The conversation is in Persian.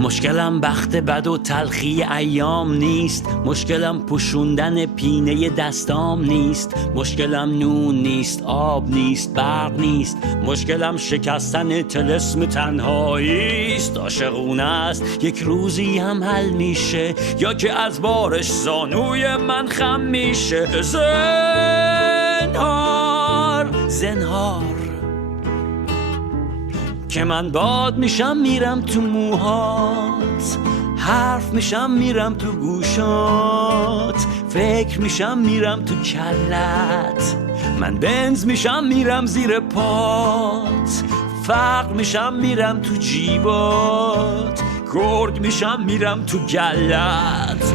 مشکلم بخت بد و تلخی ایام نیست، مشکلم پوشوندن پینه دستام نیست، مشکلم نون نیست، آب نیست، برق نیست، مشکلم شکستن طلسم تنهایی است. عاشقونه است یک روزی هم حل میشه، یا که از بارش زانوی من خم میشه. زنهار زنهار که من باد میشم میرم تو موهات، حرف میشم میرم تو گوشات، فکر میشم میرم تو کلت، من بنز میشم میرم زیر پات، فقر میشم میرم تو جیبات، گرگ میشم میرم تو گلت.